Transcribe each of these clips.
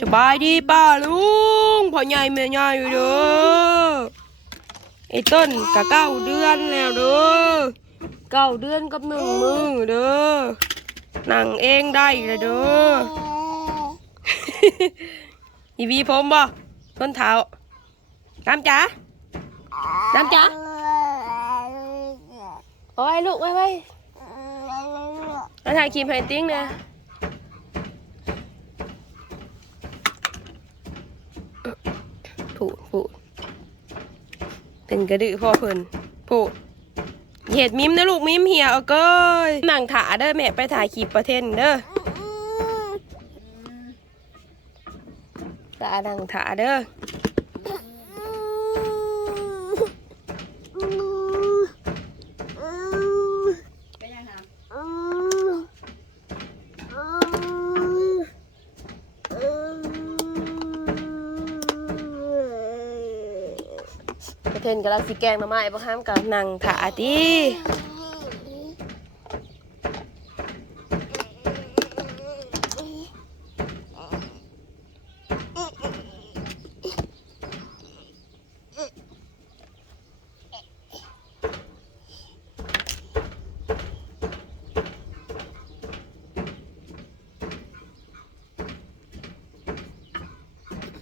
สบายดีป้าลุงพ่อใหญ่แม่ใหญ่อยู่เด้อไอ้ต้นกะเก้าเดือนแล้วเด้อเก้าเดือนกับหนึ่งมือเด้อนั่งเองได้เลยเด้ออีวีผมบ่ต้นเท้าน้ำจ๋าน้ำจ๋าโอ้ยลูกไว้ไว้แล้วถ่ายคลิปให้ติ้งเนี่ย ผูดผูดเป็นกระดือพ่อเพิ่นผูดเห็ดมิมนะลูกมิมเหี่ยเอาเก้ยนั่งถาเด้อแม่ไปถ่ายคลิปประเทศเด้อตาดังถาเด้อ ประเทศกำลังสิแกงหน่อไม้บ่ห้ามกับนั่งถาติ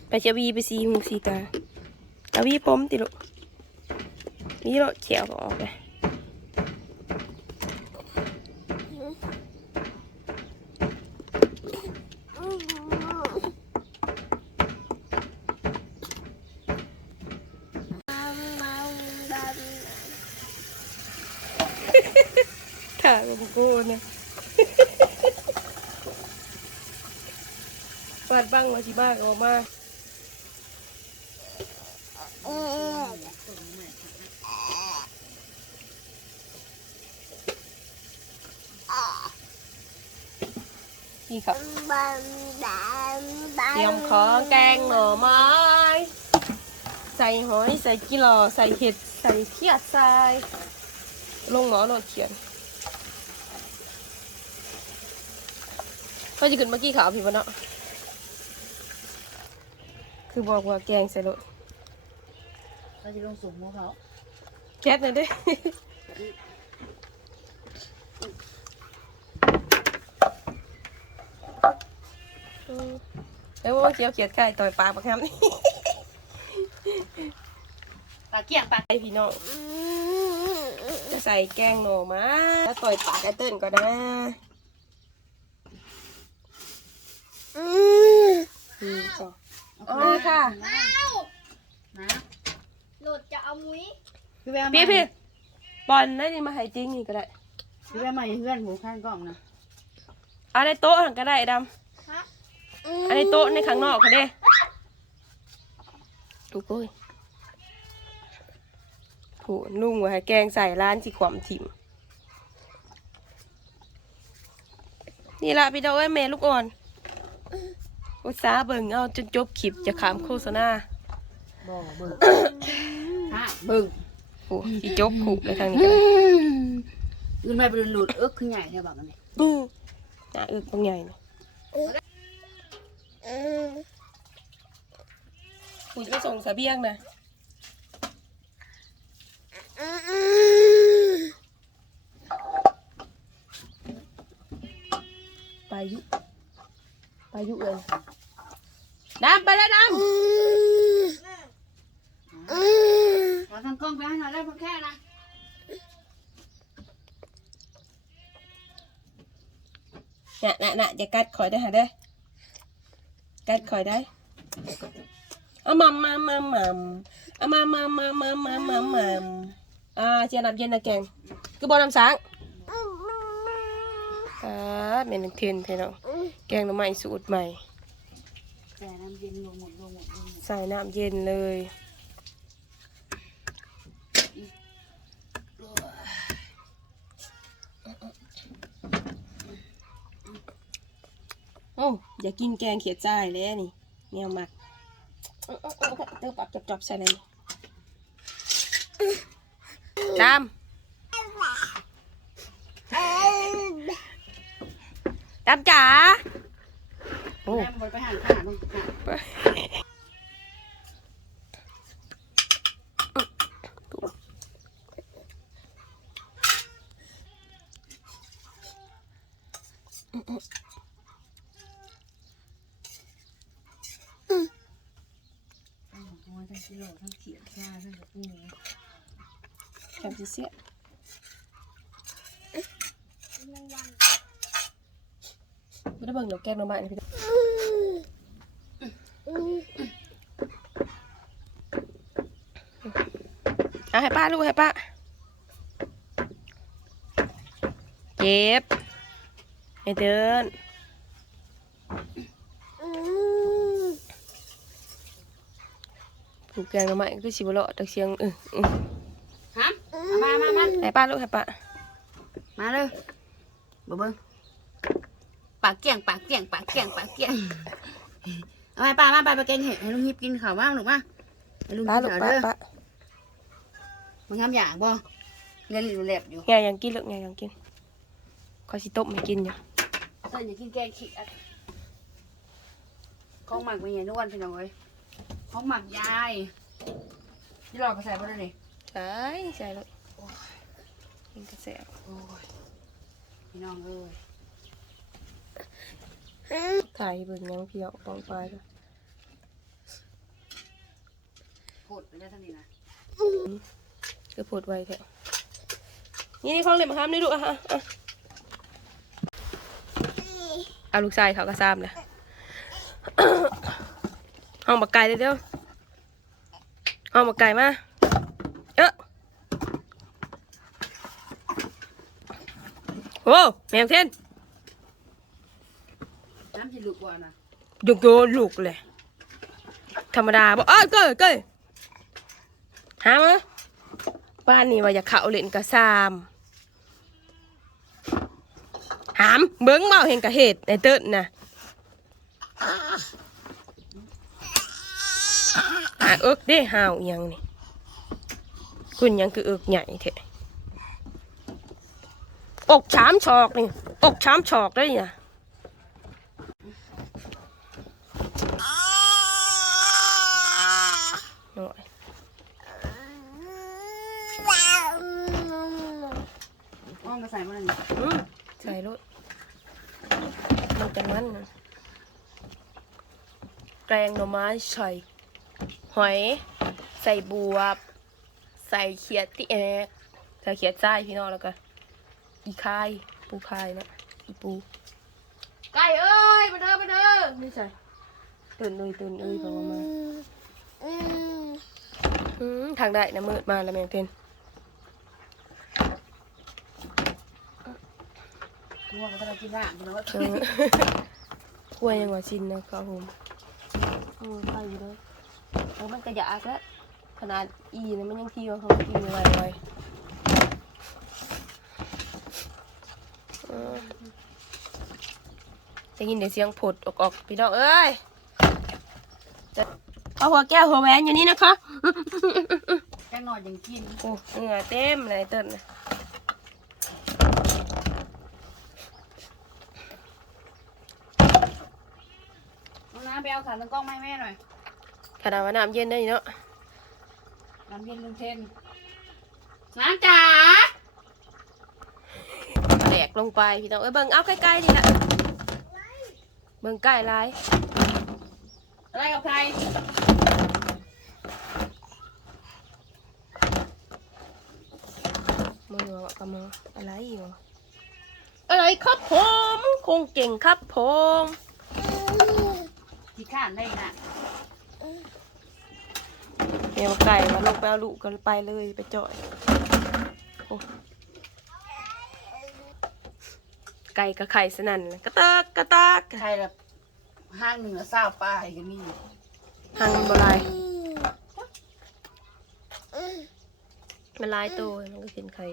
ไปเชียวีไปซีหูซีตาเอาวีผมติลูก วีโราเขียวก็ออกเลยถ่ายกับกูนะปาดบ้างมาสิบ้าก็มา นี่ครับ เตรียมของแกงหน่อไม้ ใส่หอยใส่กิโลใส่เห็ดใส่เขียดใส่ลงหมอโนดเขียนก็จะขึ้นเมื่อกี้ขาวพี่บนเนาะคือบอกว่าแกงใส่รถเขาจะลงสูงหัวเขาแก๊สหน่อยเด้ แล้วว่าเคี้ยวเขียดไก่ต่อยปากปากคำนี่ปลาเกี้ยงปลาไอพี่น้องจะใส่แกงหน่อไม้แล้วต่อยปากไอเติ้ลก็ได้อืมจ้ะอ๋อค่ะนะโหลดจะเอามุ้ยพี่แววพี่พี่บอลได้นี่มาให้จริงนี่ก็ได้พี่แววมาอยู่เพื่อนหมูข้างกล้องนะเอาในโต๊ะหั่นก็ได้ดฮะำ อันในโต๊ะในข้างนอกค่ะเด้ถูกโอ้ยผูนุ่งไว้ให้แกงใส่ร้านสิขวามถิ่ม นี่ละพี่ดอกเอ้ยแม่ลูกอ่อน อุตสาห์เบิ่งเอาจนจบคลิปจะขามโฆษณาบ่เบิ่งฮะเบิ่งโอ้ที่จบขู่เลยทางนี้กันอื่นไปเป็นหลุดเอิกขึ้นใหญ่เท่าบักอันนี้อือหน้าอึกบางใหญ่นะกูจะไปส่งเสบียงนะไปยุไปยุเลยดำไปแล้วดำเราทางกล้องไปให้หน่อยได้พอแค่นะน่ะน่ะน่ะอย่ากัดข่อยได้อหาได้อ กัดข่อยได้เอามามามามาเอามามามามามามามาอ่าเจียน้ำเย็นนะแกงคือบอน้ำสังอ่าเมนเทนเพนเอาแกงหน่อไม้สูตรใหม่แต่น้ำเย็นลงหมดลงหมดลงหมดใส่น้ำเย็นเลย โอ้อย่ากินแกงเขียดใจายเลยนี่แนวหมักเออเออเออเออปับจับจับใส่เลยดำดำจ๋าโอ้แม่บ่ไปหันขาน้อง หาไปแค่เสียแมงวันไม่ได้เบิ่งดอกแก้วหน่อไม้นี่พี่น้องเอาให้ป้าลูกให้ป้าเจ็บให้เดิน ผูกแกงหน่อไม้คือสิบเลาะตะเสียงอืออือฮะมามามาให้ป้าลูกให้ป้ามาเลยบ่เบิ่งปากเกี่ยงปากเกี่ยงปากเกี่ยงปากเกี่ยงเอาไปป้ามาป้าไปเก่งเห็ดให้ลุงฮิปกินข้าวบ้างหรือมาให้ลุงป้ากินลูกข้าวป้าเด้อป้ามึงทำอย่างบ่เล่นอยู่แลบอยู่แงยังกินลูกแงยังกินขอยสิต้มให้กินอยู่เต้นอย่ากินแกงขี้อัดของหมักเป็นไงนวลพี่น้องเอ้ย ของหมักยายที่หลอกก็ใส่บ่ได้นี่ใช่ใช่เลยกินกระแสโอ้ยพี่น้องเอ้ยถ่ายเบิ่งยังพี่เอาปองปลายด้วยโพดไปได้ทั้งนี้นะคือพูดไว้แท้นี่นี่ของเล่นมาห้ามนี่ลูกอะอะอะเอาลูกชายเขาก็ซ้ำเลย ห้องบักไก่เดี๋ยวๆห้องบักไก่มาเอ๊ะโอ้แมวเทนน้ำจะลุกบ่นะยกโยนลูกเลยธรรมดาบอกเอ้ยเก้ยเก้ยหามาบ้านนี้ว่าอยากเข้าเล่นกระซามหามเบิ้งเมาเห็นกระเหตุไอ้เติ้นน่ะ หาเอิกได้ห่าวอิหยังนี่คุณยังคือเอิกใหญ่เถอะอกชามชอกนี่อกชามชอกได้เนี่ยหน่อยอ้อมก็ใส่บ่ได้นี่อืมใส่รถมันจะมันนะแกงหน่อไม้ใส่ หอย ใส่บวบ ใส่เขียดที่แอกใส่เขียดไส้พี่น้องแล้วก็อีคาย ปูคายนะอีปู ไก่เอ้ยมาเด้อมาเด้อไม่ใช่ตื่นเลยตื่นเอ้ยบอกว่ามาอืมทางได้นะมืดมาแล้วแมงเพนทั่วก็ต้องกินน้ำพี่น้องเออกล้วยยังว่าชินนะครับผมเออไปอยู่เลยเออมันกระยากแล้วขนาดอีนะมันยังทีว่าเขากินไวไวเออได้ยินแต่เสียงผดออกออกๆพี่น้องเอ้ยจะเอาหัวแก้วหัวแหวนอยู่นี่นะคะแค่นอนยังกินโอ้เหงื่อเต็มเลยเต้นน่ะเอาน้ำไปเอาขาตั้งกล้องมาให้แม่หน่อย ขนาดว่าน้ำเย็นได้เนาะน้ำเย็นลุงเทนน้ำจ๋าแหลกลงไปพี่น้องเอ้ยเบิ่งเอาใกล้ๆนี่แหละเบิ่งใกล้ไรอะไรกับใครมือวะกำมืออะไรวะอะไรครับผมคงเก่งครับผมที่ข้านได้น่ะ เมียมาไก่มาลงไปเอาลูกกันไปเลยไปจ่อยโอ้ไก่กับไข่สนั่นกระตากกระตากใครแบบห้างหนึ่งละเศร้าป้ายก็มีหังบลายมันลายตัวมันก็เป็นไข่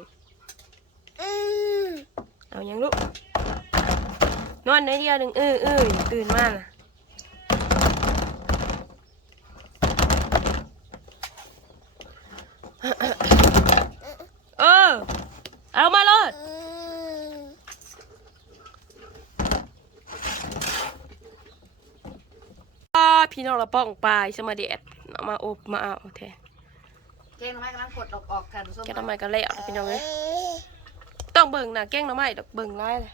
เอายังลูกนอนได้เดียวหนึ่งเออเออตื่นมาน่ะ เออ เอามาเลย พี่น้องละป้องปลายสมาเดดเอามาอบมาเอาแท้แกงหน่อไม้กำลังกดออกออกกันส้มแกงหน่อไม้ก็แล้วพี่น้องเอ้ยต้องเบิ่งนะแกงหน่อไม้ดอกเบิ่งไล่เลย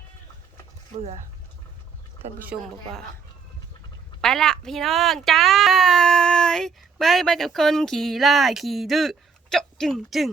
เบื่อท่านผู้ชมบอกว่า ไปละพี่น้องจ้าบายบายกับคนขี่ไล่ขี่ดื้อเจาะจึงจึง